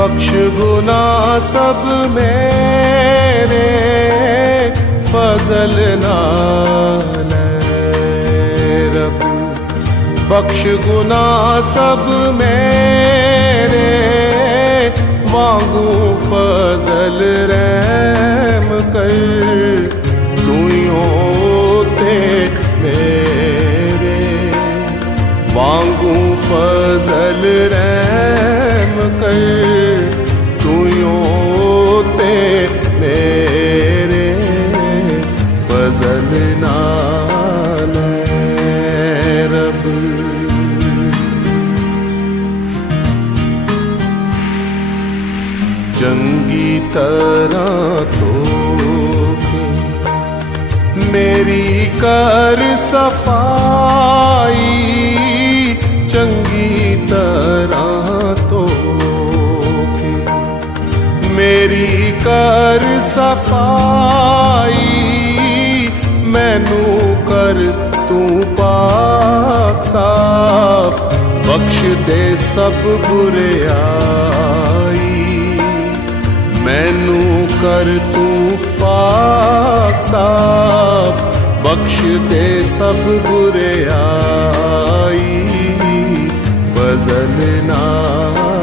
बख्श गुनाह सब मेरे फजल नाल रब। बख्श गुनाह सब मेरे मांगू फजल रहम कर। तू होते मेरे मांगू फजल रहम कर। तू होते मेरे फजल नाल रब। चंगी तरह तो मेरी कर सफाई। चंगी तरह तो मेरी कर सफाई। मैनू कर तू पाक साफ। बख्श दे सब बुराई। मैनू कर तू पाक साफ। बख्श दे सब बुराई फजल नाल।